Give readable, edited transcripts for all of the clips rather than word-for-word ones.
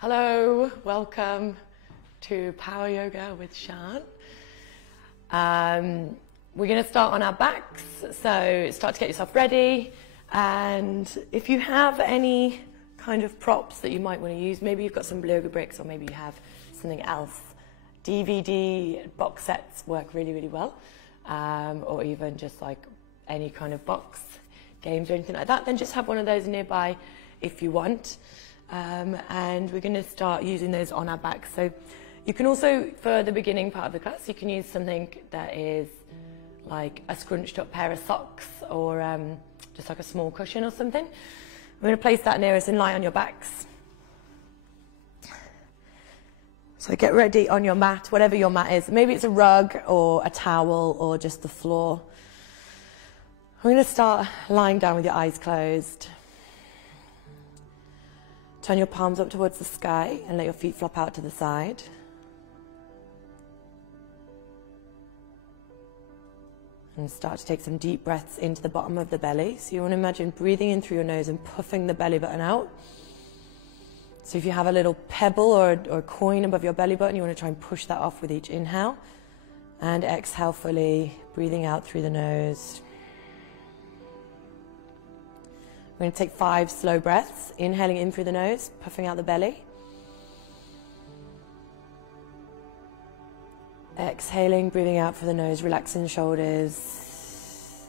Hello, welcome to Power Yoga with Sian. We're going to start on our backs, so start to get yourself ready. And if you have any kind of props that you might want to use, maybe you've got some yoga bricks or maybe you have something else. DVD box sets work really, really well. Or even just like any kind of box games or anything like that, then just have one of those nearby if you want. And we're going to start using those on our backs. So you can also, for the beginning part of the class, you can use something that is like a scrunched up pair of socks or just like a small cushion or something. We're going to place that near us and lie on your backs. So get ready on your mat, whatever your mat is. Maybe it's a rug or a towel or just the floor. We're going to start lying down with your eyes closed. Turn your palms up towards the sky and let your feet flop out to the side. And start to take some deep breaths into the bottom of the belly. So you want to imagine breathing in through your nose and puffing the belly button out. So if you have a little pebble or a coin above your belly button, you want to try and push that off with each inhale. And exhale fully, breathing out through the nose. We're going to take 5 slow breaths, inhaling in through the nose, puffing out the belly. Exhaling, breathing out through the nose, relaxing the shoulders.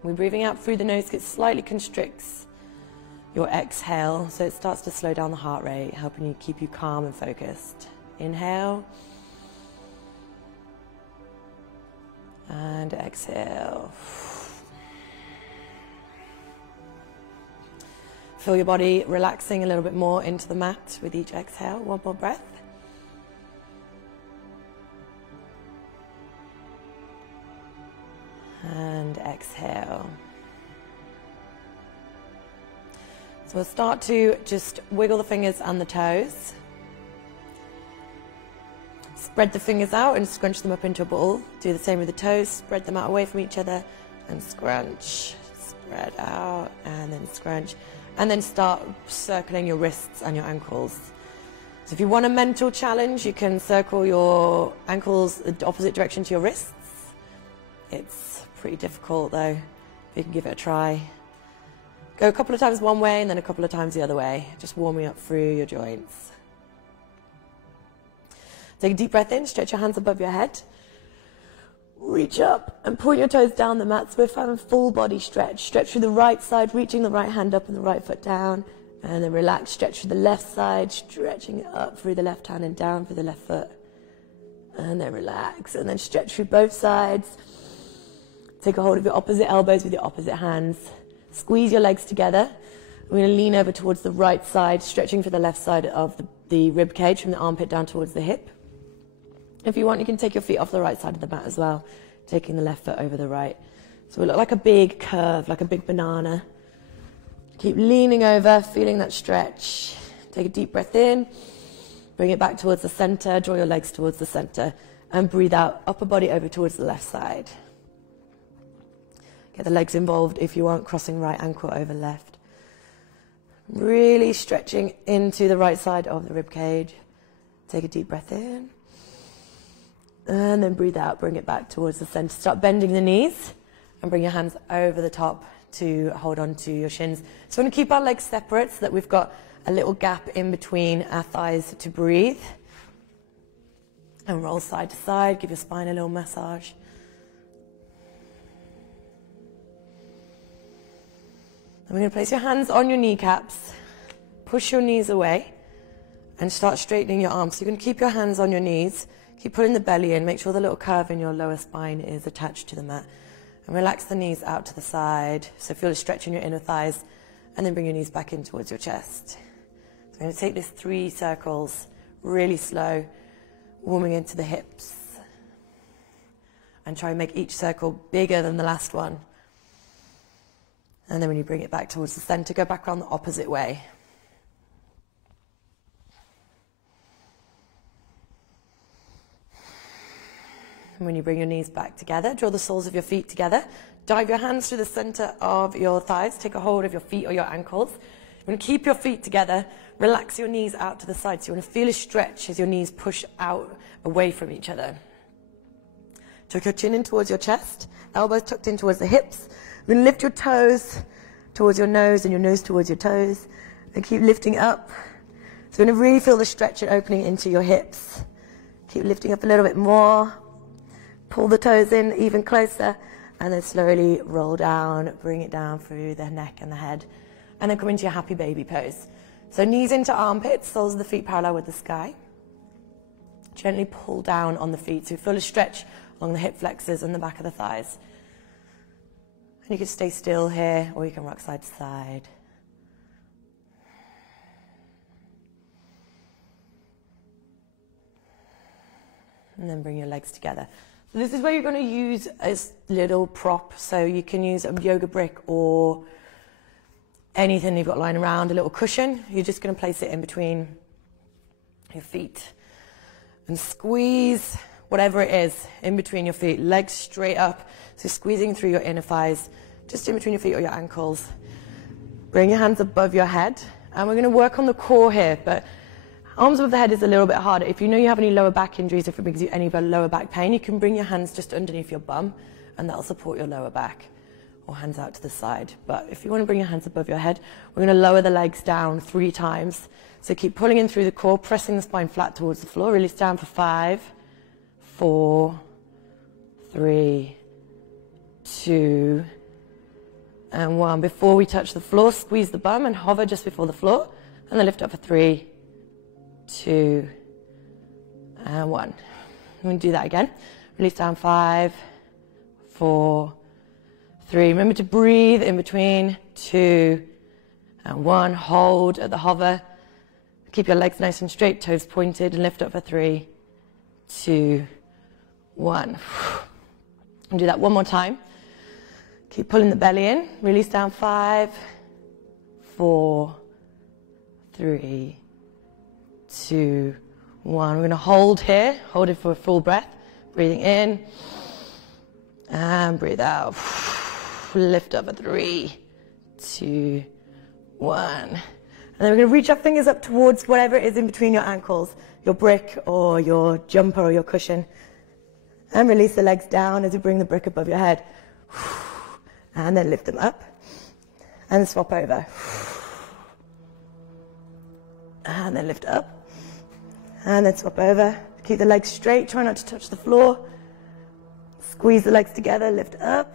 When breathing out through the nose, it slightly constricts your exhale, so it starts to slow down the heart rate, helping you keep you calm and focused. Inhale. And exhale. Feel your body relaxing a little bit more into the mat with each exhale. One more breath. And exhale. So we'll start to just wiggle the fingers and the toes. Spread the fingers out and scrunch them up into a ball. Do the same with the toes. Spread them out away from each other and scrunch. Spread out and then scrunch. And then start circling your wrists and your ankles. So if you want a mental challenge, you can circle your ankles the opposite direction to your wrists. It's pretty difficult though, but you can give it a try. Go a couple of times one way and then a couple of times the other way, just warming up through your joints. Take a deep breath in, stretch your hands above your head. Reach up and point your toes down the mat, so we're having full body stretch. Stretch through the right side, reaching the right hand up and the right foot down. And then relax, stretch through the left side, stretching it up through the left hand and down through the left foot. And then relax, and then stretch through both sides. Take a hold of your opposite elbows with your opposite hands. Squeeze your legs together. We're going to lean over towards the right side, stretching for the left side of the rib cage from the armpit down towards the hip. If you want, you can take your feet off the right side of the mat as well, taking the left foot over the right. So we look like a big curve, like a big banana. Keep leaning over, feeling that stretch. Take a deep breath in, bring it back towards the center, draw your legs towards the center, and breathe out, upper body over towards the left side. Get the legs involved if you want, crossing right ankle over left. Really stretching into the right side of the rib cage. Take a deep breath in. And then breathe out, bring it back towards the center. Start bending the knees and bring your hands over the top to hold on to your shins. So we're going to keep our legs separate so that we've got a little gap in between our thighs to breathe. And roll side to side, give your spine a little massage. And we're going to place your hands on your kneecaps. Push your knees away and start straightening your arms. So you're going to keep your hands on your knees. Keep pulling the belly in. Make sure the little curve in your lower spine is attached to the mat. And relax the knees out to the side. So feel a stretch in your inner thighs. And then bring your knees back in towards your chest. So I'm going to take this 3 circles, really slow, warming into the hips. And try and make each circle bigger than the last one. And then when you bring it back towards the center, go back around the opposite way. And when you bring your knees back together, draw the soles of your feet together. Dive your hands to the center of your thighs. Take a hold of your feet or your ankles. You want to keep your feet together, relax your knees out to the side. So you want to feel a stretch as your knees push out away from each other. Tuck your chin in towards your chest, elbows tucked in towards the hips. You're going to lift your toes towards your nose and your nose towards your toes. And keep lifting up. So you're going to really feel the stretch and opening into your hips. Keep lifting up a little bit more. Pull the toes in even closer. And then slowly roll down, bring it down through the neck and the head. And then come into your happy baby pose. So knees into armpits, soles of the feet parallel with the sky. Gently pull down on the feet. So feel a stretch along the hip flexors and the back of the thighs. And you can stay still here, or you can rock side to side. And then bring your legs together. So this is where you're going to use a little prop. So you can use a yoga brick or anything you've got lying around, a little cushion. You're just going to place it in between your feet. And squeeze whatever it is in between your feet. Legs straight up. So squeezing through your inner thighs, just in between your feet or your ankles. Bring your hands above your head. And we're going to work on the core here, but arms above the head is a little bit harder. If you know you have any lower back injuries, if it brings you any lower back pain, you can bring your hands just underneath your bum, and that'll support your lower back, or hands out to the side. But if you want to bring your hands above your head, we're going to lower the legs down 3 times. So keep pulling in through the core, pressing the spine flat towards the floor. Release down for 5, 4, 3, 2, and 1. Before we touch the floor, squeeze the bum and hover just before the floor, and then lift up for 3, 2, and 1. I'm going to do that again. Release down 5, 4, 3. Remember to breathe in between. 2, and 1. Hold at the hover. Keep your legs nice and straight, toes pointed, and lift up for 3, 2, 1. And do that one more time. Keep pulling the belly in. Release down 5, 4, 3, 2, 1. We're going to hold here. Hold it for a full breath. Breathing in. And breathe out. Lift up at 3, 2, 1. And then we're going to reach our fingers up towards whatever it is in between your ankles. Your brick or your jumper or your cushion. And release the legs down as you bring the brick above your head. And then lift them up. And swap over. And then lift up. And then swap over. Keep the legs straight. Try not to touch the floor. Squeeze the legs together. Lift up.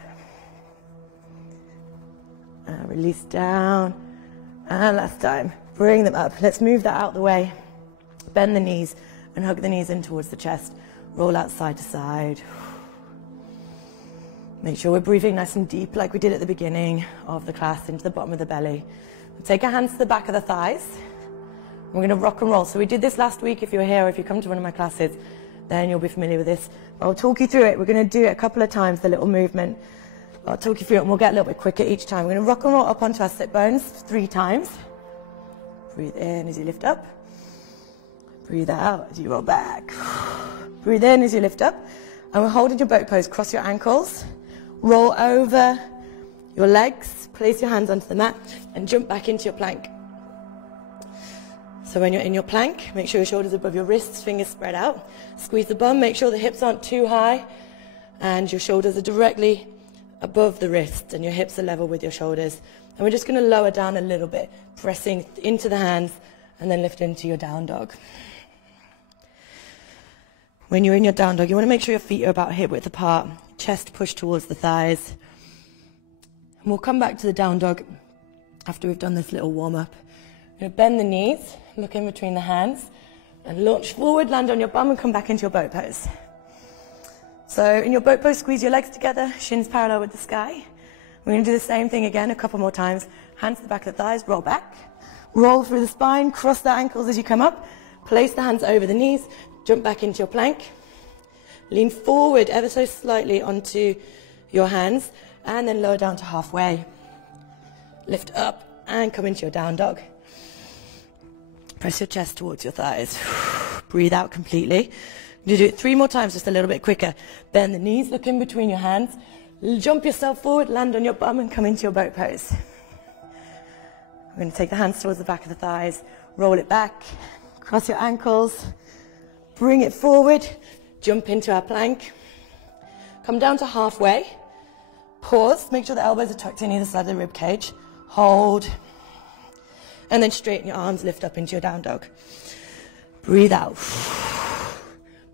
And release down. And last time. Bring them up. Let's move that out the way. Bend the knees and hug the knees in towards the chest. Roll out side to side. Make sure we're breathing nice and deep like we did at the beginning of the class into the bottom of the belly. We'll take our hands to the back of the thighs. We're going to rock and roll. So we did this last week. If you're here or if you come to one of my classes, then you'll be familiar with this. I'll talk you through it. We're going to do it a couple of times, the little movement. I'll talk you through it and we'll get a little bit quicker each time. We're going to rock and roll up onto our sit bones 3 times. Breathe in as you lift up. Breathe out as you roll back. Breathe in as you lift up. And we're holding your boat pose. Cross your ankles. Roll over your legs. Place your hands onto the mat and jump back into your plank. So when you're in your plank, make sure your shoulders are above your wrists, fingers spread out. Squeeze the bum. Make sure the hips aren't too high. And your shoulders are directly above the wrists and your hips are level with your shoulders. And we're just going to lower down a little bit, pressing into the hands and then lift into your down dog. When you're in your down dog, you want to make sure your feet are about hip width apart, chest pushed towards the thighs. And we'll come back to the down dog after we've done this little warm-up. You're going to bend the knees, look in between the hands, and launch forward, land on your bum, and come back into your boat pose. So in your boat pose, squeeze your legs together, shins parallel with the sky. We're going to do the same thing again a couple more times. Hands to the back of the thighs, roll back. Roll through the spine, cross the ankles as you come up. Place the hands over the knees, jump back into your plank. Lean forward ever so slightly onto your hands, and then lower down to halfway. Lift up and come into your down dog. Press your chest towards your thighs. Breathe out completely. You do it 3 more times, just a little bit quicker. Bend the knees, look in between your hands. Jump yourself forward, land on your bum, and come into your boat pose. We're going to take the hands towards the back of the thighs, roll it back, cross your ankles, bring it forward, jump into our plank, come down to halfway, pause, make sure the elbows are tucked in either side of the rib cage, hold, and then straighten your arms, lift up into your down dog. Breathe out.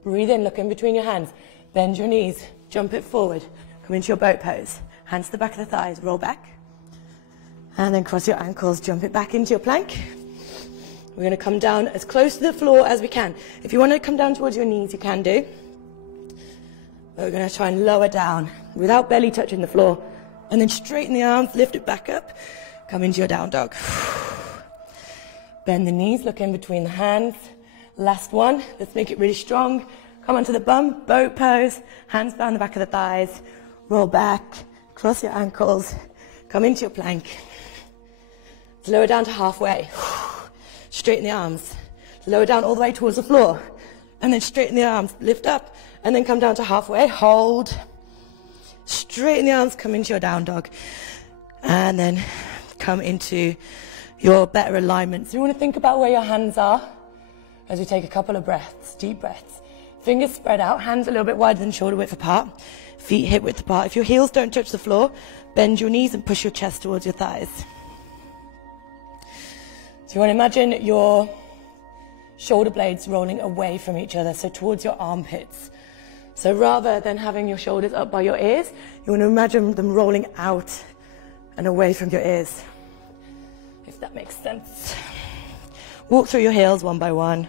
Breathe in, look in between your hands, bend your knees, jump it forward, come into your boat pose, hands to the back of the thighs, roll back, and then cross your ankles, jump it back into your plank. We're going to come down as close to the floor as we can. If you want to come down towards your knees, you can do. But we're going to try and lower down without belly touching the floor. And then straighten the arms, lift it back up, come into your down dog. Bend the knees, look in between the hands. Last one, let's make it really strong. Come onto the bum, boat pose, hands down the back of the thighs, roll back, cross your ankles, come into your plank. Lower down to halfway. Straighten the arms. Lower down all the way towards the floor. And then straighten the arms, lift up, and then come down to halfway, hold. Straighten the arms, come into your down dog. And then come into your better alignment. So you want to think about where your hands are as we take a couple of breaths, deep breaths. Fingers spread out, hands a little bit wider than shoulder width apart, feet hip width apart. If your heels don't touch the floor, bend your knees and push your chest towards your thighs. So you want to imagine your shoulder blades rolling away from each other, so towards your armpits. So rather than having your shoulders up by your ears, you want to imagine them rolling out and away from your ears, if that makes sense. Walk through your heels one by one.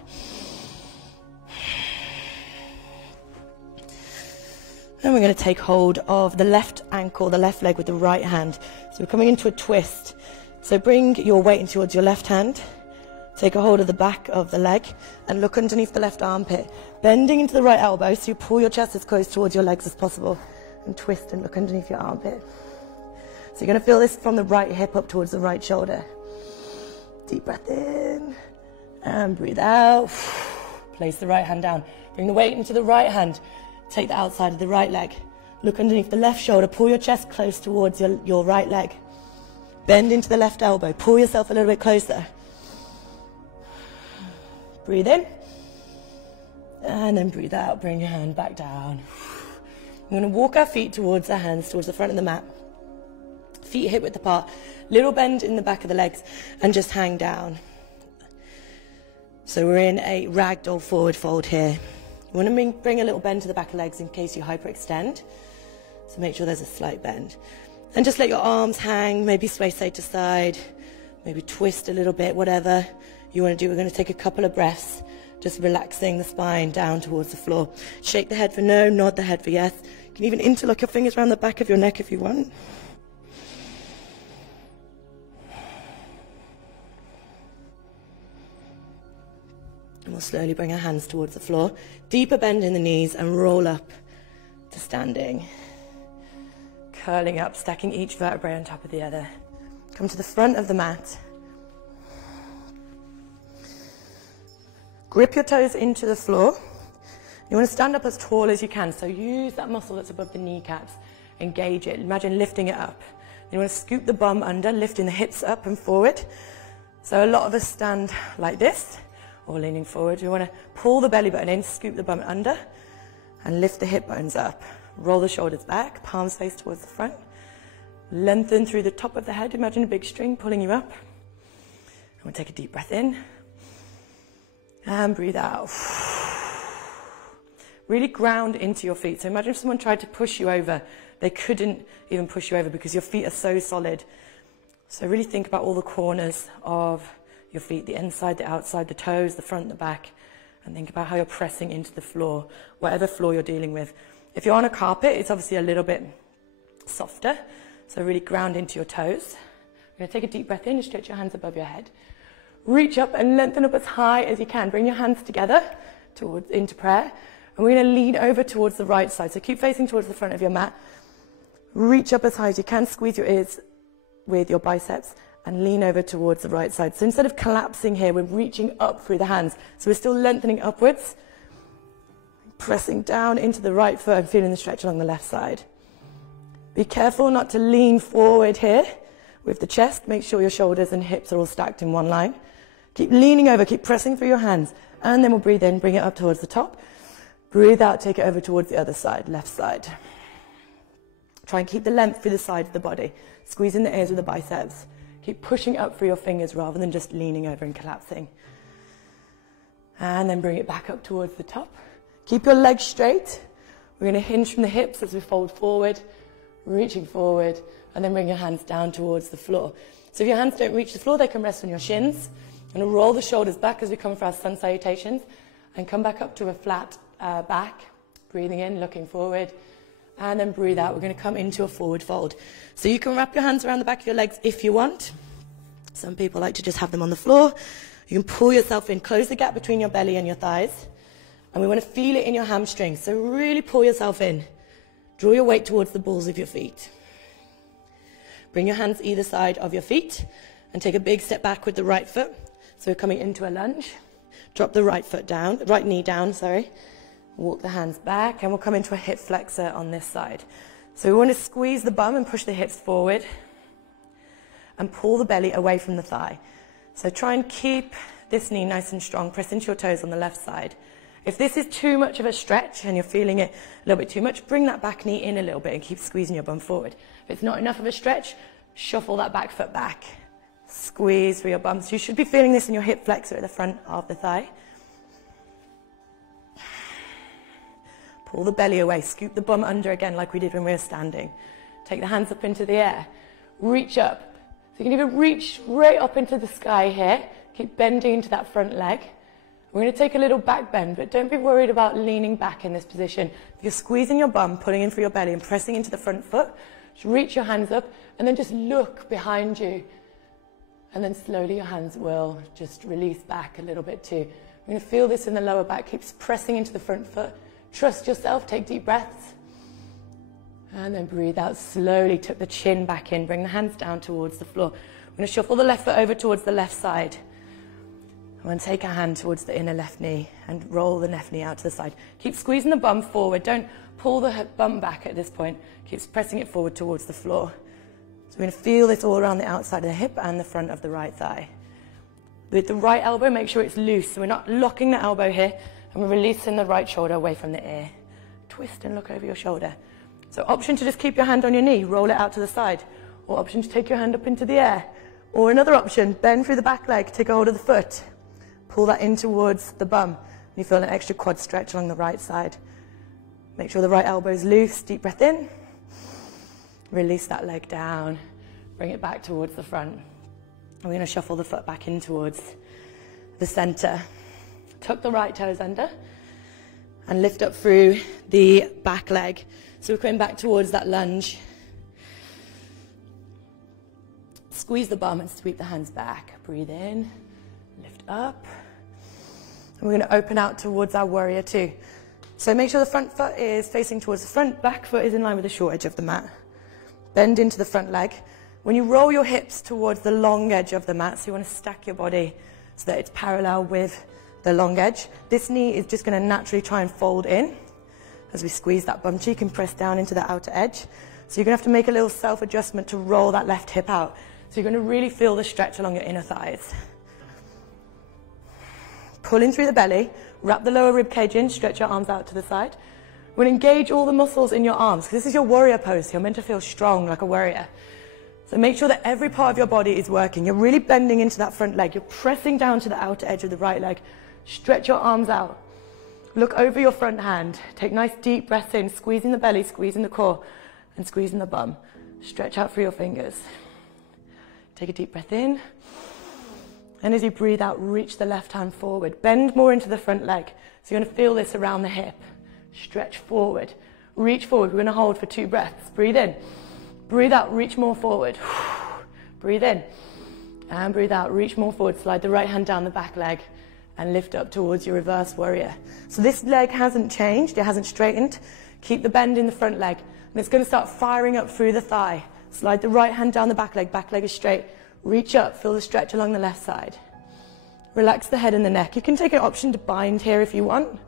And we're going to take hold of the left ankle, the left leg with the right hand. So we're coming into a twist. So bring your weight in towards your left hand. Take a hold of the back of the leg and look underneath the left armpit. Bending into the right elbow, so you pull your chest as close towards your legs as possible. And twist and look underneath your armpit. So you're going to feel this from the right hip up towards the right shoulder. Deep breath in and breathe out. Place the right hand down. Bring the weight into the right hand. Take the outside of the right leg. Look underneath the left shoulder. Pull your chest close towards your right leg. Bend into the left elbow. Pull yourself a little bit closer. Breathe in. And then breathe out. Bring your hand back down. We're going to walk our feet towards our hands, towards the front of the mat. Feet hip width apart. Little bend in the back of the legs. And just hang down. So we're in a ragdoll forward fold here. You want to bring a little bend to the back of the legs in case you hyperextend. So make sure there's a slight bend. And just let your arms hang, maybe sway side to side, maybe twist a little bit, whatever you want to do. We're going to take a couple of breaths, just relaxing the spine down towards the floor. Shake the head for no, nod the head for yes. You can even interlock your fingers around the back of your neck if you want. And we'll slowly bring our hands towards the floor. Deeper bend in the knees and roll up to standing. Curling up, stacking each vertebrae on top of the other. Come to the front of the mat. Grip your toes into the floor. You want to stand up as tall as you can. So use that muscle that's above the kneecaps. Engage it. Imagine lifting it up. You want to scoop the bum under, lifting the hips up and forward. So a lot of us stand like this, or leaning forward. You want to pull the belly button in, scoop the bum under, and lift the hip bones up. Roll the shoulders back, palms face towards the front. Lengthen through the top of the head. Imagine a big string pulling you up. And we'll take a deep breath in. And breathe out. Really ground into your feet. So imagine if someone tried to push you over. They couldn't even push you over because your feet are so solid. So really think about all the corners of your feet, the inside, the outside, the toes, the front, the back, and think about how you're pressing into the floor, whatever floor you're dealing with. If you're on a carpet, it's obviously a little bit softer, so really ground into your toes. You're going to take a deep breath in and stretch your hands above your head. Reach up and lengthen up as high as you can. Bring your hands together into prayer, and we're going to lean over towards the right side. So keep facing towards the front of your mat. Reach up as high as you can, squeeze your ears with your biceps, and lean over towards the right side. So instead of collapsing here, we're reaching up through the hands. So we're still lengthening upwards, pressing down into the right foot and feeling the stretch along the left side. Be careful not to lean forward here. With the chest, make sure your shoulders and hips are all stacked in one line. Keep leaning over, keep pressing through your hands. And then we'll breathe in, bring it up towards the top. Breathe out, take it over towards the other side, left side. Try and keep the length through the side of the body. Squeeze in the ears with the biceps. Keep pushing up through your fingers rather than just leaning over and collapsing. And then bring it back up towards the top. Keep your legs straight. We're going to hinge from the hips as we fold forward, reaching forward, and then bring your hands down towards the floor. So if your hands don't reach the floor, they can rest on your shins. I'm going to roll the shoulders back as we come for our sun salutations and come back up to a flat back. Breathing in, looking forward, and then breathe out. We're going to come into a forward fold. So you can wrap your hands around the back of your legs if you want. Some people like to just have them on the floor. You can pull yourself in, close the gap between your belly and your thighs. And we want to feel it in your hamstrings. So really pull yourself in. Draw your weight towards the balls of your feet. Bring your hands either side of your feet and take a big step back with the right foot. So we're coming into a lunge. Drop the right foot down, right knee down, sorry. Walk the hands back and we'll come into a hip flexor on this side. So we want to squeeze the bum and push the hips forward and pull the belly away from the thigh. So try and keep this knee nice and strong. Press into your toes on the left side. If this is too much of a stretch and you're feeling it a little bit too much, bring that back knee in a little bit and keep squeezing your bum forward. If it's not enough of a stretch, shuffle that back foot back. Squeeze through your bum. So you should be feeling this in your hip flexor at the front of the thigh. Pull the belly away. Scoop the bum under again like we did when we were standing. Take the hands up into the air. Reach up. So you can even reach right up into the sky here. Keep bending into that front leg. We're going to take a little back bend, but don't be worried about leaning back in this position. If you're squeezing your bum, pulling in through your belly and pressing into the front foot, just reach your hands up and then just look behind you. And then slowly your hands will just release back a little bit too. We're going to feel this in the lower back. Keep pressing into the front foot. Trust yourself. Take deep breaths. And then breathe out slowly. Tuck the chin back in. Bring the hands down towards the floor. We're going to shuffle the left foot over towards the left side. I'm going to take a hand towards the inner left knee and roll the left knee out to the side. Keep squeezing the bum forward. Don't pull the bum back at this point. Keep pressing it forward towards the floor. So we're going to feel this all around the outside of the hip and the front of the right thigh. With the right elbow, make sure it's loose. So we're not locking the elbow here and we're releasing the right shoulder away from the ear. Twist and look over your shoulder. So option to just keep your hand on your knee, roll it out to the side. Or option to take your hand up into the air. Or another option, bend through the back leg, take a hold of the foot. Pull that in towards the bum. And you feel an extra quad stretch along the right side. Make sure the right elbow is loose. Deep breath in. Release that leg down. Bring it back towards the front. And we're going to shuffle the foot back in towards the center. Tuck the right toes under. And lift up through the back leg. So we're coming back towards that lunge. Squeeze the bum and sweep the hands back. Breathe in. Lift up. And we're going to open out towards our warrior two. So make sure the front foot is facing towards the front, back foot is in line with the short edge of the mat. Bend into the front leg. When you roll your hips towards the long edge of the mat, so you want to stack your body so that it's parallel with the long edge, this knee is just going to naturally try and fold in as we squeeze that bum cheek and press down into the outer edge. So you're going to have to make a little self-adjustment to roll that left hip out. So you're going to really feel the stretch along your inner thighs. Pull in through the belly, wrap the lower rib cage in, stretch your arms out to the side. We'll engage all the muscles in your arms, because this is your warrior pose. You're meant to feel strong like a warrior. So make sure that every part of your body is working. You're really bending into that front leg. You're pressing down to the outer edge of the right leg. Stretch your arms out. Look over your front hand. Take nice deep breaths in, squeezing the belly, squeezing the core, and squeezing the bum. Stretch out through your fingers. Take a deep breath in. And as you breathe out, reach the left hand forward. Bend more into the front leg. So you're going to feel this around the hip. Stretch forward. Reach forward. We're going to hold for 2 breaths. Breathe in. Breathe out. Reach more forward. Breathe in. And breathe out. Reach more forward. Slide the right hand down the back leg and lift up towards your reverse warrior. So this leg hasn't changed. It hasn't straightened. Keep the bend in the front leg. And it's going to start firing up through the thigh. Slide the right hand down the back leg. Back leg is straight. Reach up, feel the stretch along the left side. Relax the head and the neck. You can take an option to bind here if you want.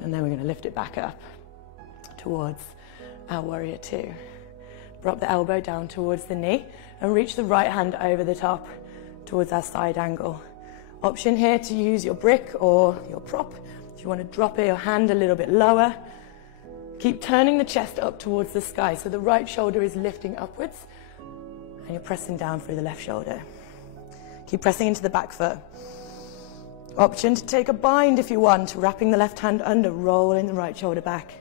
And then we're going to lift it back up towards our warrior two. Drop the elbow down towards the knee and reach the right hand over the top towards our side angle. Option here to use your brick or your prop. If you want to drop your hand a little bit lower, keep turning the chest up towards the sky so the right shoulder is lifting upwards and you're pressing down through the left shoulder. Keep pressing into the back foot. Option to take a bind if you want, wrapping the left hand under, rolling the right shoulder back.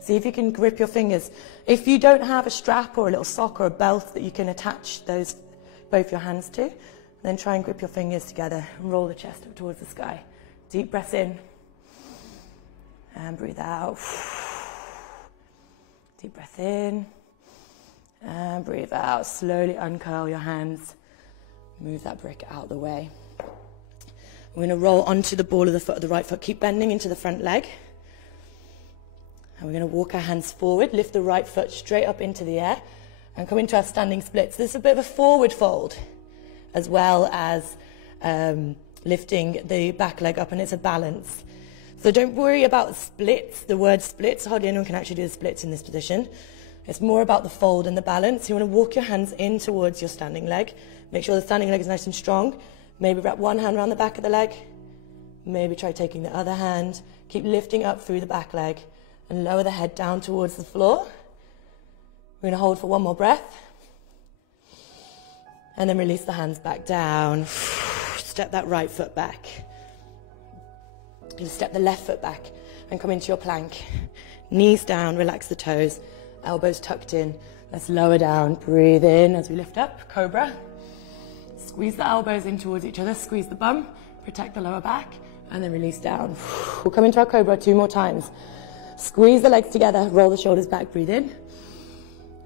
See if you can grip your fingers. If you don't have a strap or a little sock or a belt that you can attach both your hands to, then try and grip your fingers together and roll the chest up towards the sky. Deep breath in and breathe out. Deep breath in and breathe out. Slowly uncurl your hands. Move that brick out the way. We're going to roll onto the ball of the foot of the right foot. Keep bending into the front leg. And we're going to walk our hands forward, lift the right foot straight up into the air, and come into our standing splits. This is a bit of a forward fold, as well as lifting the back leg up, and it's a balance. So don't worry about splits, the word splits. Hardly anyone can actually do the splits in this position. It's more about the fold and the balance. You want to walk your hands in towards your standing leg. Make sure the standing leg is nice and strong. Maybe wrap one hand around the back of the leg. Maybe try taking the other hand. Keep lifting up through the back leg and lower the head down towards the floor. We're going to hold for one more breath. And then release the hands back down. Step that right foot back. You'll step the left foot back and come into your plank. Knees down, relax the toes, elbows tucked in. Let's lower down, breathe in as we lift up, cobra. Squeeze the elbows in towards each other, squeeze the bum, protect the lower back, and then release down. We'll come into our cobra 2 more times. Squeeze the legs together, roll the shoulders back, breathe in,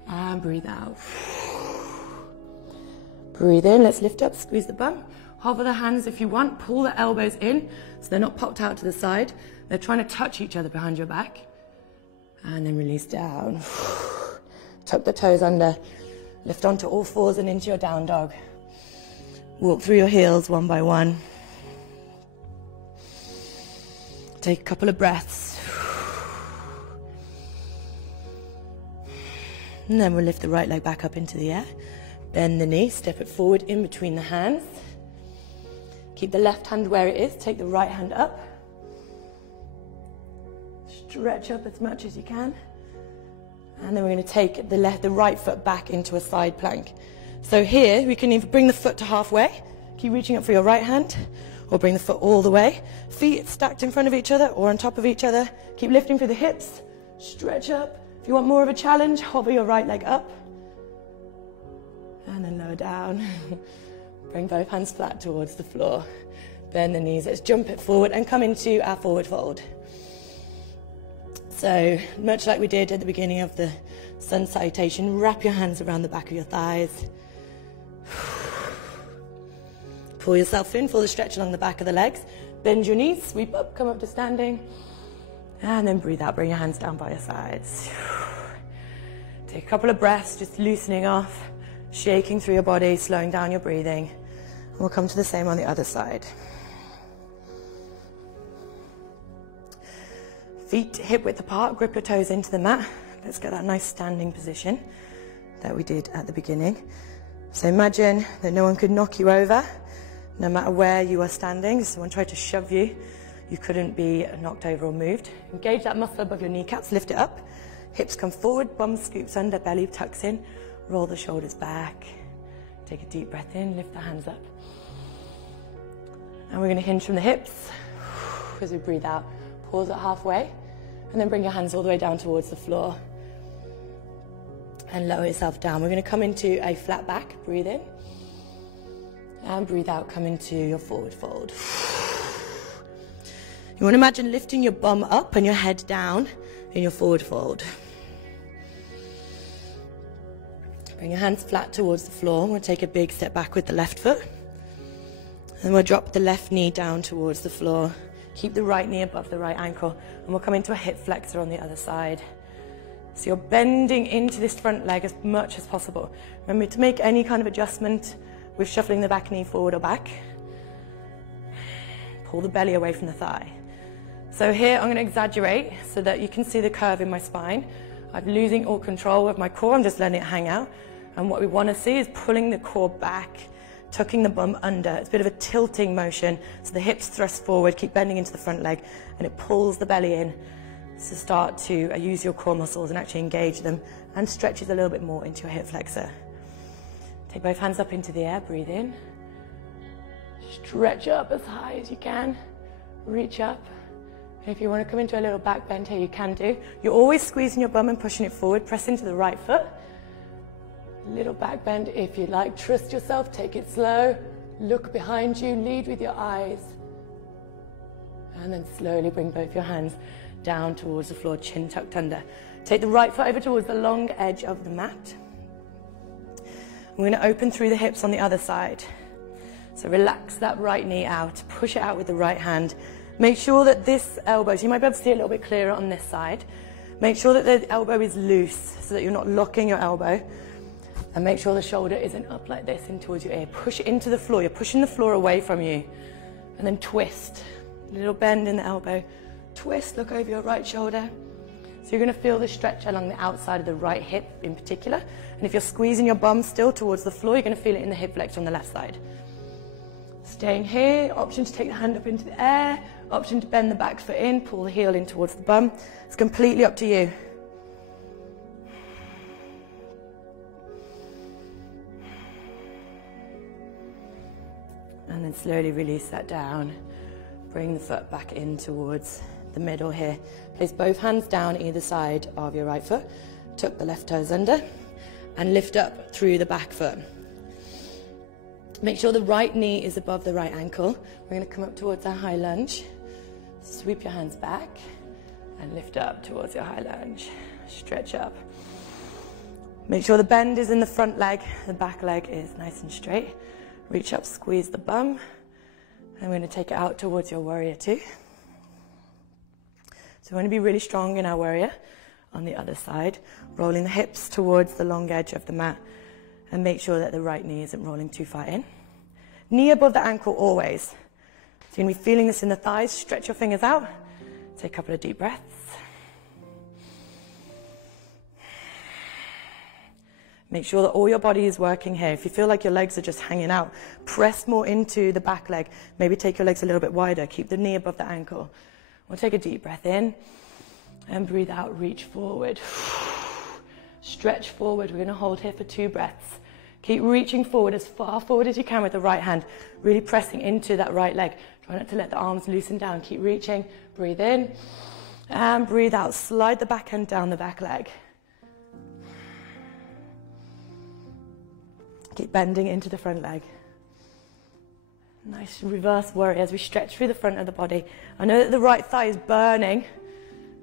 and breathe out. Breathe in, let's lift up, squeeze the bum. Hover the hands if you want, pull the elbows in so they're not popped out to the side. They're trying to touch each other behind your back. And then release down. Tuck the toes under, lift onto all fours and into your down dog. Walk through your heels one by one. Take a couple of breaths. And then we'll lift the right leg back up into the air. Bend the knee, step it forward in between the hands. Keep the left hand where it is, take the right hand up. Stretch up as much as you can. And then we're going to take the right foot back into a side plank. So here, we can either bring the foot to halfway, keep reaching up for your right hand, or bring the foot all the way. Feet stacked in front of each other or on top of each other. Keep lifting through the hips, stretch up. If you want more of a challenge, hover your right leg up. And then lower down. Bring both hands flat towards the floor. Bend the knees. Let's jump it forward and come into our forward fold. So, much like we did at the beginning of the sun salutation, wrap your hands around the back of your thighs. Pull yourself in for the stretch along the back of the legs. Bend your knees, sweep up, come up to standing. And then breathe out, bring your hands down by your sides. Take a couple of breaths, just loosening off, shaking through your body, slowing down your breathing. And we'll come to the same on the other side. Feet hip width apart, grip your toes into the mat. Let's get that nice standing position that we did at the beginning. So imagine that no one could knock you over, no matter where you are standing. If someone tried to shove you, you couldn't be knocked over or moved. Engage that muscle above your kneecaps, lift it up. Hips come forward, bum scoops under, belly tucks in. Roll the shoulders back. Take a deep breath in, lift the hands up. And we're going to hinge from the hips as we breathe out. Pause at halfway, and then bring your hands all the way down towards the floor. And lower yourself down. We're going to come into a flat back. Breathe in. And breathe out, come into your forward fold. You want to imagine lifting your bum up and your head down in your forward fold. Bring your hands flat towards the floor. We'll take a big step back with the left foot. And we'll drop the left knee down towards the floor. Keep the right knee above the right ankle. And we'll come into a hip flexor on the other side. So you're bending into this front leg as much as possible. Remember to make any kind of adjustment with shuffling the back knee forward or back. Pull the belly away from the thigh. So here I'm going to exaggerate so that you can see the curve in my spine. I'm losing all control of my core, I'm just letting it hang out. And what we want to see is pulling the core back, tucking the bum under. It's a bit of a tilting motion, so the hips thrust forward, keep bending into the front leg, and it pulls the belly in. So start to use your core muscles and actually engage them, and stretches a little bit more into your hip flexor. Take both hands up into the air, breathe in. Stretch up as high as you can, reach up. And if you want to come into a little back bend here, you can do. You're always squeezing your bum and pushing it forward, press into the right foot. Little back bend if you like, trust yourself, take it slow, look behind you, lead with your eyes. And then slowly bring both your hands down towards the floor, chin tucked under. Take the right foot over towards the long edge of the mat. We're going to open through the hips on the other side. So relax that right knee out, push it out with the right hand. Make sure that this elbow, so you might be able to see it a little bit clearer on this side. Make sure that the elbow is loose so that you're not locking your elbow. And make sure the shoulder isn't up like this in towards your ear. Push it into the floor. You're pushing the floor away from you. And then twist. A little bend in the elbow. Twist, look over your right shoulder. So you're going to feel the stretch along the outside of the right hip in particular. And if you're squeezing your bum still towards the floor, you're going to feel it in the hip flexor on the left side. Staying here, option to take the hand up into the air, option to bend the back foot in, pull the heel in towards the bum. It's completely up to you. And then slowly release that down. Bring the foot back in towards the middle here. Place both hands down either side of your right foot. Tuck the left toes under and lift up through the back foot. Make sure the right knee is above the right ankle. We're going to come up towards our high lunge. Sweep your hands back and lift up towards your high lunge. Stretch up. Make sure the bend is in the front leg. The back leg is nice and straight. Reach up, squeeze the bum. And we're going to take it out towards your warrior two. So we want to be really strong in our warrior on the other side. Rolling the hips towards the long edge of the mat. And make sure that the right knee isn't rolling too far in. Knee above the ankle always. So you're going to be feeling this in the thighs. Stretch your fingers out. Take a couple of deep breaths. Make sure that all your body is working here. If you feel like your legs are just hanging out, press more into the back leg. Maybe take your legs a little bit wider. Keep the knee above the ankle. We'll take a deep breath in and breathe out. Reach forward. Stretch forward. We're going to hold here for 2 breaths. Keep reaching forward as far forward as you can with the right hand. Really pressing into that right leg. Try not to let the arms loosen down. Keep reaching. Breathe in and breathe out. Slide the back hand down the back leg. Keep bending into the front leg. Nice reverse warrior as we stretch through the front of the body. I know that the right thigh is burning.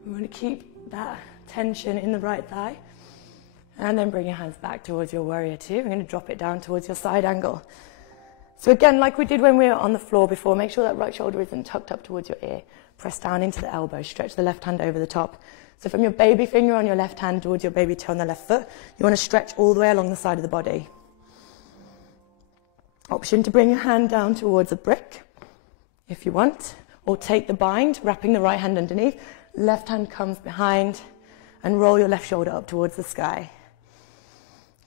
We want to keep that tension in the right thigh. And then bring your hands back towards your warrior two. We're going to drop it down towards your side angle. So again, like we did when we were on the floor before, make sure that right shoulder isn't tucked up towards your ear. Press down into the elbow. Stretch the left hand over the top. So from your baby finger on your left hand towards your baby toe on the left foot, you want to stretch all the way along the side of the body. Option to bring your hand down towards a brick, if you want, or take the bind, wrapping the right hand underneath. Left hand comes behind, and roll your left shoulder up towards the sky.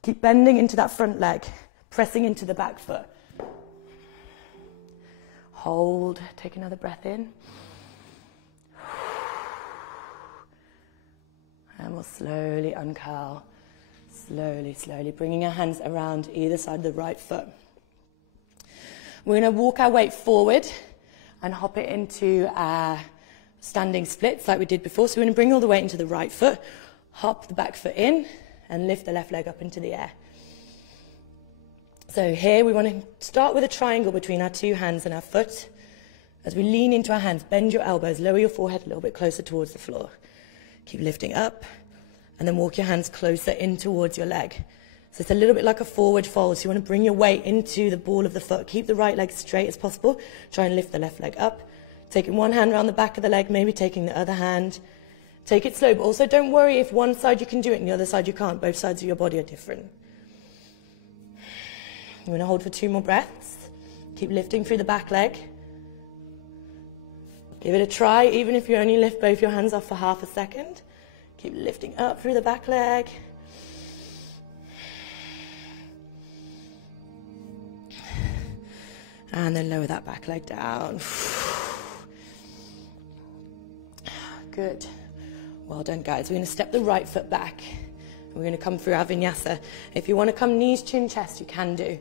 Keep bending into that front leg, pressing into the back foot. Hold, take another breath in. And we'll slowly uncurl, slowly, bringing our hands around either side of the right foot. We're going to walk our weight forward and hop it into our standing splits like we did before. So we're going to bring all the weight into the right foot, hop the back foot in, and lift the left leg up into the air. So here we want to start with a triangle between our 2 hands and our foot. As we lean into our hands, bend your elbows, lower your forehead a little bit closer towards the floor. Keep lifting up, and then walk your hands closer in towards your leg. So it's a little bit like a forward fold. So you want to bring your weight into the ball of the foot. Keep the right leg straight as possible. Try and lift the left leg up. Taking one hand around the back of the leg, maybe taking the other hand. Take it slow, but also don't worry if one side you can do it and the other side you can't. Both sides of your body are different. You want to hold for 2 more breaths. Keep lifting through the back leg. Give it a try, even if you only lift both your hands off for half a second. Keep lifting up through the back leg. And then lower that back leg down. Good. Well done, guys. We're going to step the right foot back. We're going to come through our vinyasa. If you want to come knees, chin, chest, you can do,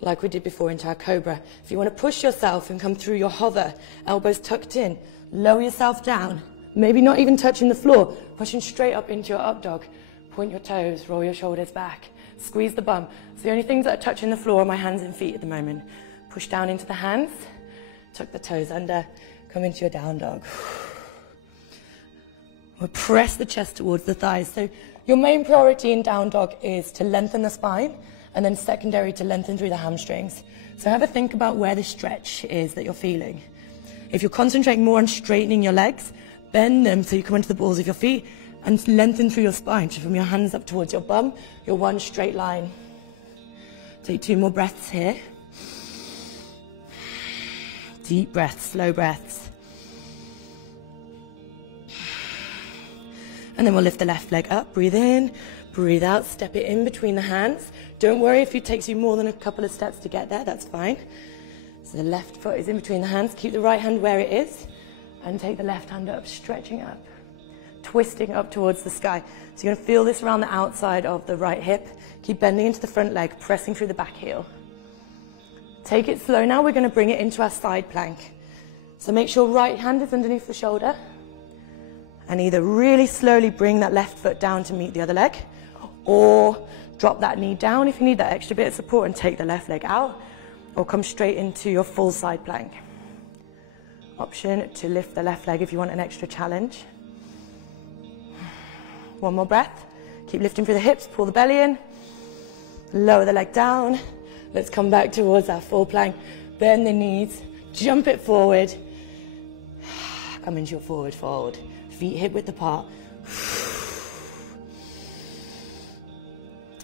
like we did before into our cobra. If you want to push yourself and come through your hover, elbows tucked in, lower yourself down, maybe not even touching the floor, pushing straight up into your up dog. Point your toes, roll your shoulders back, squeeze the bum. So the only things that are touching the floor are my hands and feet at the moment. Push down into the hands, tuck the toes under, come into your down dog. We'll press the chest towards the thighs. So your main priority in down dog is to lengthen the spine, and then secondary to lengthen through the hamstrings. So have a think about where the stretch is that you're feeling. If you're concentrating more on straightening your legs, bend them so you come into the balls of your feet and lengthen through your spine. So from your hands up towards your bum, you're one straight line. Take 2 more breaths here. Deep breaths, slow breaths. And then we'll lift the left leg up, breathe in, breathe out, step it in between the hands. Don't worry if it takes you more than a couple of steps to get there, that's fine. So the left foot is in between the hands, keep the right hand where it is, and take the left hand up, stretching up, twisting up towards the sky. So you're going to feel this around the outside of the right hip. Keep bending into the front leg, pressing through the back heel. Take it slow now, we're going to bring it into our side plank. So make sure right hand is underneath the shoulder, and either really slowly bring that left foot down to meet the other leg, or drop that knee down if you need that extra bit of support and take the left leg out, or come straight into your full side plank. Option to lift the left leg if you want an extra challenge. One more breath. Keep lifting through the hips, pull the belly in, lower the leg down. Let's come back towards our full plank. Bend the knees, jump it forward. Come into your forward fold. Feet hip width apart.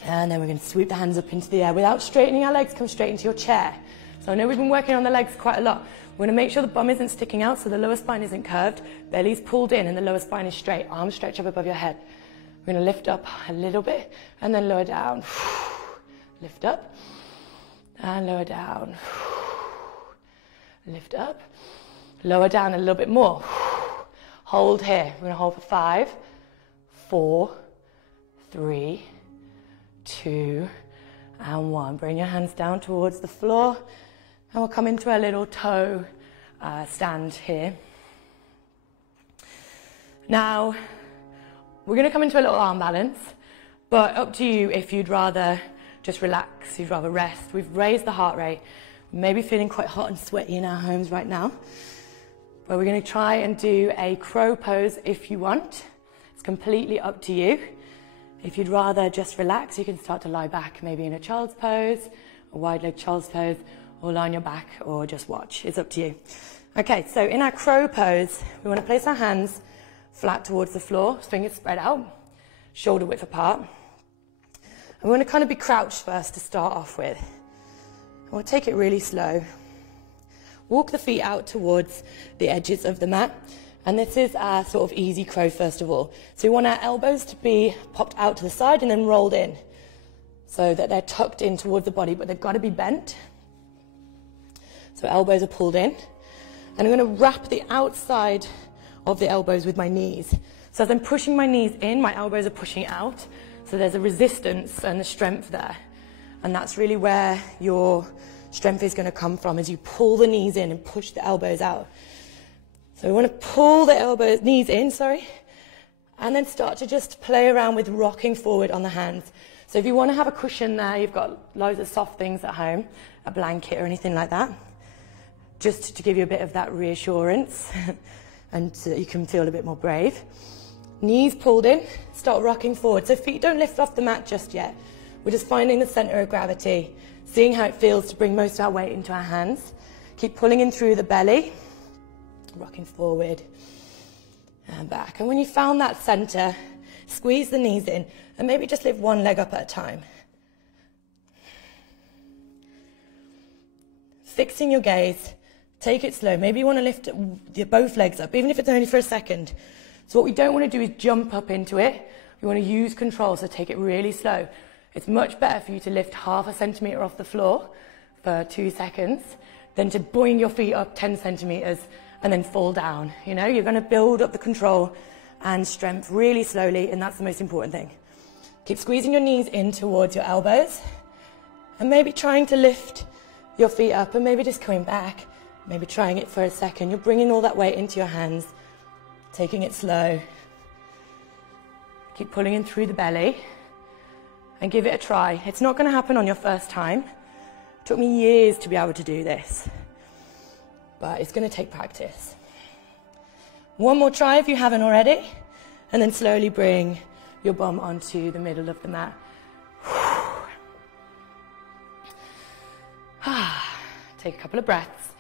And then we're going to sweep the hands up into the air. Without straightening our legs, come straight into your chair. So I know we've been working on the legs quite a lot. We're going to make sure the bum isn't sticking out, so the lower spine isn't curved. Belly's pulled in and the lower spine is straight. Arms stretch up above your head. We're going to lift up a little bit and then lower down. Lift up and lower down. Lift up, lower down a little bit more. Hold here. We're going to hold for 5, 4, 3, 2, and 1. Bring your hands down towards the floor, and we'll come into a little toe stand here. Now, we're going to come into a little arm balance, but up to you if you'd rather just relax, you'd rather rest. We've raised the heart rate. We may be feeling quite hot and sweaty in our homes right now, but we're going to try and do a crow pose if you want. It's completely up to you. If you'd rather just relax, you can start to lie back, maybe in a child's pose, a wide leg child's pose, or lie on your back, or just watch. It's up to you. Okay, so in our crow pose, we want to place our hands flat towards the floor, fingers spread out, shoulder width apart. And we want to kind of be crouched first to start off with. And we'll take it really slow. Walk the feet out towards the edges of the mat. And this is our sort of easy crow first of all. So we want our elbows to be popped out to the side and then rolled in, so that they're tucked in towards the body, but they've got to be bent. So elbows are pulled in. And I'm going to wrap the outside of the elbows with my knees. So as I'm pushing my knees in, my elbows are pushing out. So there's a resistance and a strength there. And that's really where your strength is going to come from, as you pull the knees in and push the elbows out. So we want to pull the knees in, and then start to just play around with rocking forward on the hands. So if you want to have a cushion there, you've got loads of soft things at home, a blanket or anything like that, just to give you a bit of that reassurance and so that you can feel a bit more brave. Knees pulled in, start rocking forward. So feet don't lift off the mat just yet. We're just finding the center of gravity, seeing how it feels to bring most of our weight into our hands. Keep pulling in through the belly, rocking forward and back. And when you found that center, squeeze the knees in and maybe just lift one leg up at a time. Fixing your gaze, take it slow. Maybe you want to lift both legs up, even if it's only for a second. So what we don't want to do is jump up into it. We want to use control, so take it really slow. It's much better for you to lift 0.5 centimetre off the floor for 2 seconds than to boing your feet up 10 centimetres and then fall down. You know, you're going to build up the control and strength really slowly, and that's the most important thing. Keep squeezing your knees in towards your elbows and maybe trying to lift your feet up and maybe just coming back, maybe trying it for a second. You're bringing all that weight into your hands, taking it slow. Keep pulling in through the belly and give it a try. It's not going to happen on your first time. It took me years to be able to do this, but it's going to take practice. One more try if you haven't already, and then slowly bring your bum onto the middle of the mat. Take a couple of breaths.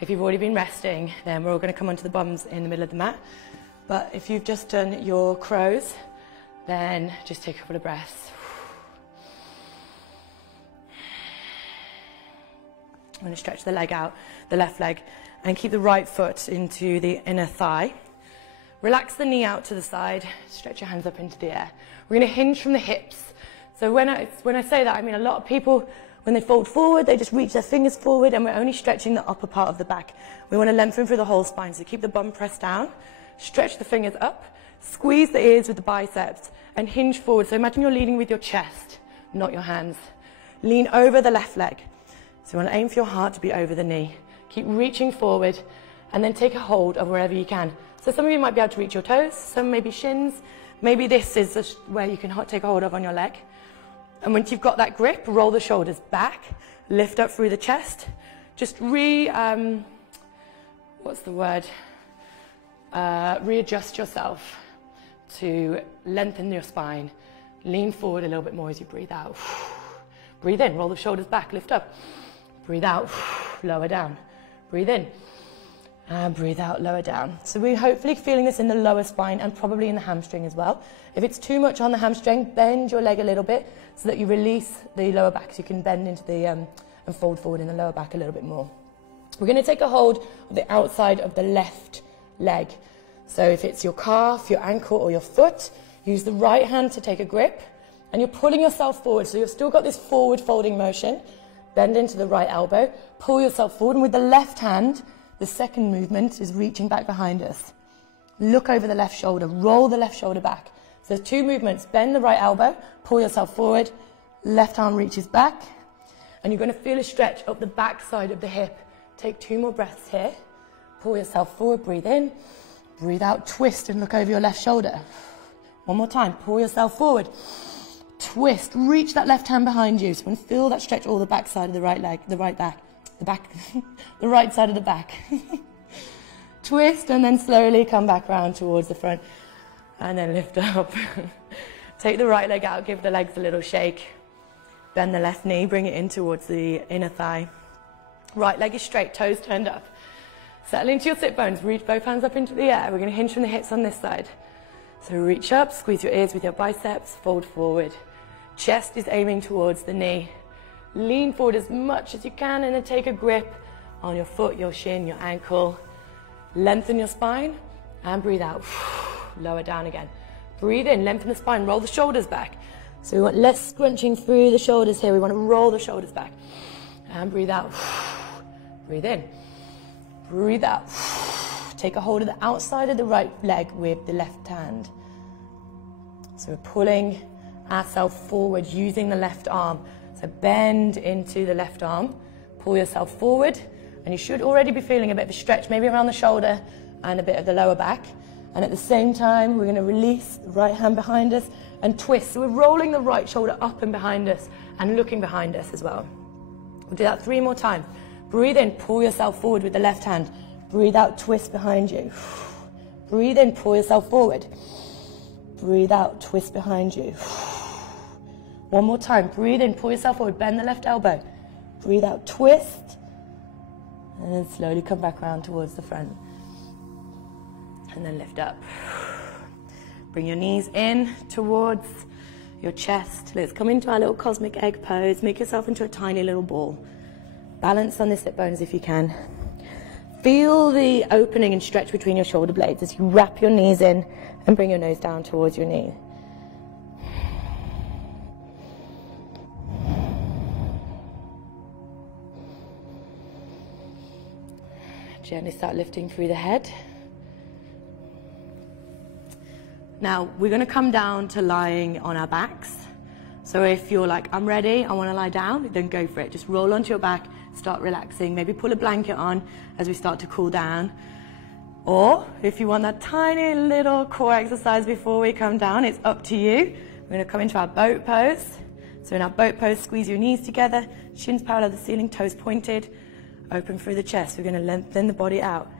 If you've already been resting, then we're all going to come onto the bums in the middle of the mat. But if you've just done your crows, then just take a couple of breaths. I'm going to stretch the leg out, the left leg, and keep the right foot into the inner thigh. Relax the knee out to the side, stretch your hands up into the air. We're going to hinge from the hips. So when I say that, I mean a lot of people, when they fold forward, they just reach their fingers forward, and we're only stretching the upper part of the back. We want to lengthen through the whole spine, so keep the bum pressed down, stretch the fingers up, squeeze the ears with the biceps, and hinge forward. So imagine you're leaning with your chest, not your hands. Lean over the left leg. So you want to aim for your heart to be over the knee. Keep reaching forward, and then take a hold of wherever you can. So some of you might be able to reach your toes, some maybe shins. Maybe this is where you can take a hold of on your leg. And once you've got that grip, roll the shoulders back, lift up through the chest. Just readjust yourself to lengthen your spine. Lean forward a little bit more as you breathe out. Breathe in, roll the shoulders back, lift up. Breathe out, lower down. Breathe in, and breathe out, lower down. So we're hopefully feeling this in the lower spine and probably in the hamstring as well. If it's too much on the hamstring, bend your leg a little bit so that you release the lower back, so you can bend into the and fold forward in the lower back a little bit more. We're going to take a hold of the outside of the left leg. So if it's your calf, your ankle, or your foot, use the right hand to take a grip, and you're pulling yourself forward. So you've still got this forward folding motion. Bend into the right elbow, pull yourself forward, and with the left hand, the second movement is reaching back behind us. Look over the left shoulder, roll the left shoulder back. So there's 2 movements. Bend the right elbow, pull yourself forward, left arm reaches back, and you're going to feel a stretch up the back side of the hip. Take 2 more breaths here. Pull yourself forward, breathe in, breathe out, twist and look over your left shoulder. One more time, pull yourself forward, twist, reach that left hand behind you. So and feel that stretch all the back side of the right leg, the right side of the back. Twist and then slowly come back round towards the front and then lift up. Take the right leg out, give the legs a little shake. Bend the left knee, bring it in towards the inner thigh. Right leg is straight, toes turned up. Settle into your sit bones, reach both hands up into the air. We're going to hinge from the hips on this side. So reach up, squeeze your ears with your biceps, fold forward. Chest is aiming towards the knee. Lean forward as much as you can and then take a grip on your foot, your shin, your ankle. Lengthen your spine and breathe out. Lower down again. Breathe in, lengthen the spine, roll the shoulders back. So we want less scrunching through the shoulders here. We want to roll the shoulders back. And breathe out. Breathe in. Breathe out. Take a hold of the outside of the right leg with the left hand. So we're pulling ourselves forward using the left arm. So bend into the left arm. Pull yourself forward. And you should already be feeling a bit of a stretch, maybe around the shoulder and a bit of the lower back. And at the same time, we're going to release the right hand behind us and twist. So we're rolling the right shoulder up and behind us and looking behind us as well. We'll do that 3 more times. Breathe in, pull yourself forward with the left hand. Breathe out, twist behind you. Breathe in, pull yourself forward. Breathe out, twist behind you. One more time. Breathe in, pull yourself forward, bend the left elbow. Breathe out, twist. And then slowly come back around towards the front. And then lift up. Bring your knees in towards your chest. Let's come into our little cosmic egg pose. Make yourself into a tiny little ball. Balance on the sit bones if you can. feel the opening and stretch between your shoulder blades as you wrap your knees in and bring your nose down towards your knee. Gently start lifting through the head. Now, we're going to come down to lying on our backs. So if you're like, I'm ready, I want to lie down, then go for it. Just roll onto your back, start relaxing. Maybe pull a blanket on as we start to cool down. Or if you want that tiny little core exercise before we come down, it's up to you. We're going to come into our boat pose. So in our boat pose, squeeze your knees together, shins parallel to the ceiling, toes pointed, open through the chest. We're going to lengthen the body out.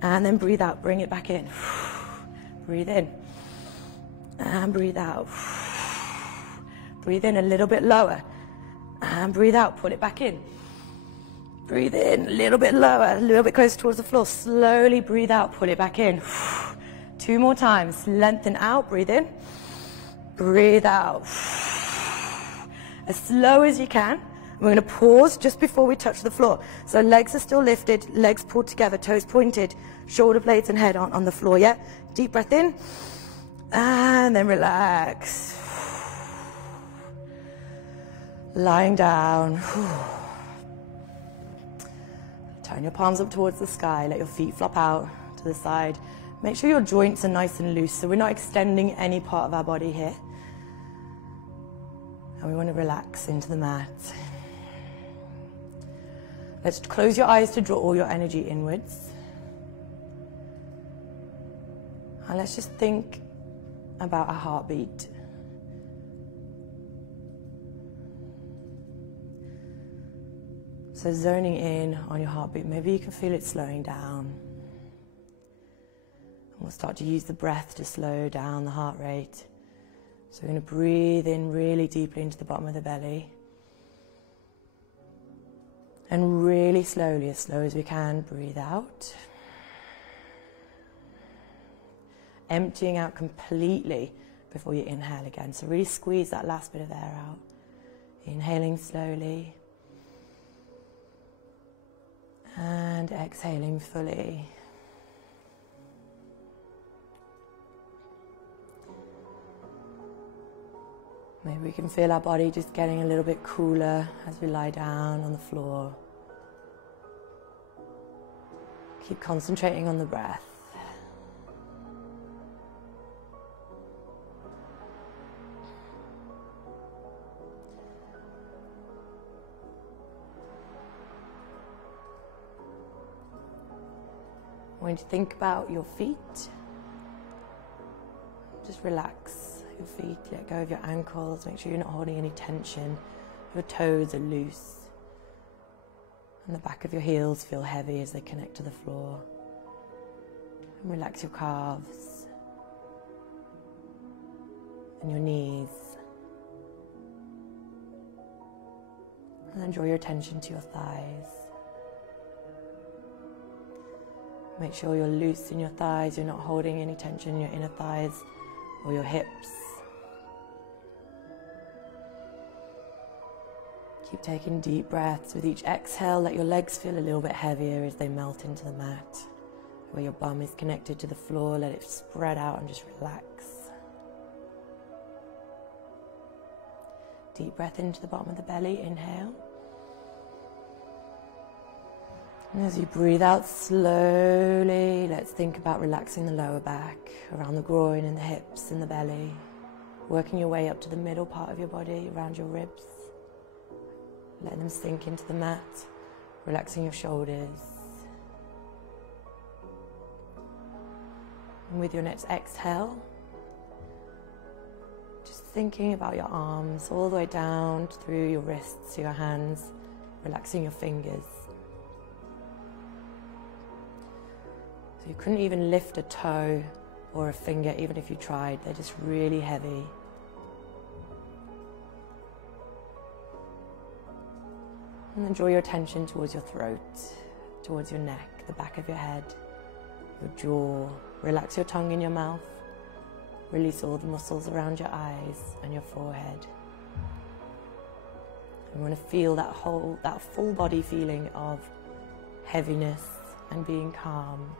And then breathe out, bring it back in. Breathe in. And breathe out. Breathe in a little bit lower. And breathe out, put it back in. Breathe in a little bit lower, a little bit closer towards the floor. Slowly breathe out, put it back in. 2 more times. Lengthen out, breathe in. Breathe out. As slow as you can. We're going to pause just before we touch the floor. So legs are still lifted, legs pulled together, toes pointed, shoulder blades and head on the floor, yeah? Deep breath in. And then relax. Lying down. Turn your palms up towards the sky. Let your feet flop out to the side. Make sure your joints are nice and loose, so we're not extending any part of our body here. And we want to relax into the mat. Let's close your eyes to draw all your energy inwards. And let's just think about our heartbeat. So zoning in on your heartbeat, maybe you can feel it slowing down. And we'll start to use the breath to slow down the heart rate. So we're going to breathe in really deeply into the bottom of the belly. And really slowly, as slow as we can, breathe out. Emptying out completely before you inhale again. So really squeeze that last bit of air out. Inhaling slowly. And exhaling fully. Maybe we can feel our body just getting a little bit cooler as we lie down on the floor. Keep concentrating on the breath. When you think about your feet, just relax your feet, let go of your ankles, make sure you're not holding any tension. Your toes are loose. And the back of your heels feel heavy as they connect to the floor. And relax your calves and your knees. And then draw your attention to your thighs. Make sure you're loose in your thighs, you're not holding any tension in your inner thighs or your hips. Keep taking deep breaths. With each exhale, let your legs feel a little bit heavier as they melt into the mat. Where your bum is connected to the floor, let it spread out and just relax. Deep breath into the bottom of the belly, inhale. And as you breathe out slowly, let's think about relaxing the lower back, around the groin and the hips and the belly. Working your way up to the middle part of your body, around your ribs. Letting them sink into the mat, relaxing your shoulders. And with your next exhale, just thinking about your arms all the way down through your wrists to your hands, relaxing your fingers. So you couldn't even lift a toe or a finger even if you tried. They're just really heavy. And then draw your attention towards your throat, towards your neck, the back of your head, your jaw. Relax your tongue in your mouth. Release all the muscles around your eyes and your forehead. And we want to feel that full body feeling of heaviness and being calm.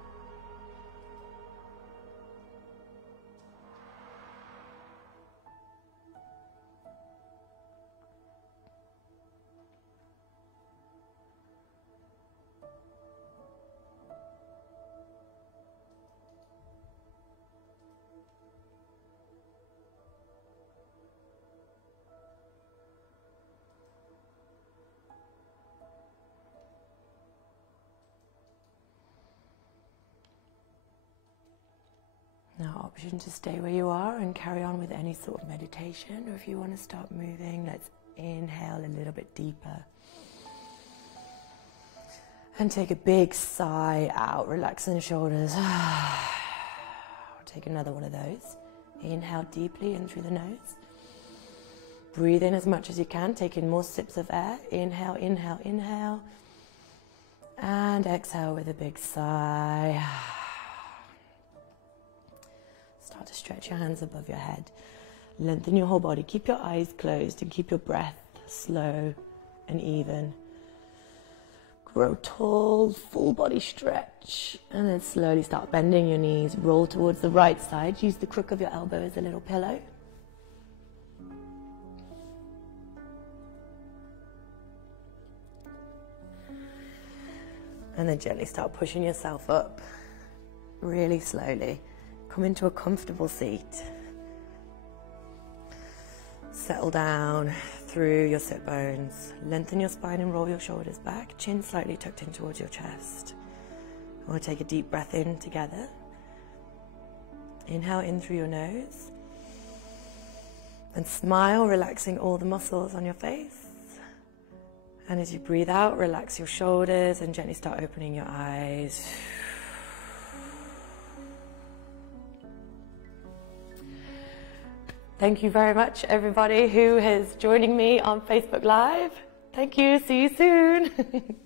Now, option to stay where you are and carry on with any sort of meditation, or if you want to start moving, let's inhale a little bit deeper. And take a big sigh out, relaxing the shoulders. Take another one of those. Inhale deeply in through the nose. Breathe in as much as you can, take in more sips of air. Inhale, inhale, inhale. And exhale with a big sigh. Start to stretch your hands above your head. Lengthen your whole body. Keep your eyes closed and keep your breath slow and even. Grow tall, full body stretch. And then slowly start bending your knees. Roll towards the right side. Use the crook of your elbow as a little pillow. And then gently start pushing yourself up. Really slowly. Come into a comfortable seat. Settle down through your sit bones. Lengthen your spine and roll your shoulders back. Chin slightly tucked in towards your chest. We'll take a deep breath in together. Inhale in through your nose. And smile, relaxing all the muscles on your face. And as you breathe out, relax your shoulders and gently start opening your eyes. Thank you very much, everybody who is joining me on Facebook Live. Thank you. See you soon.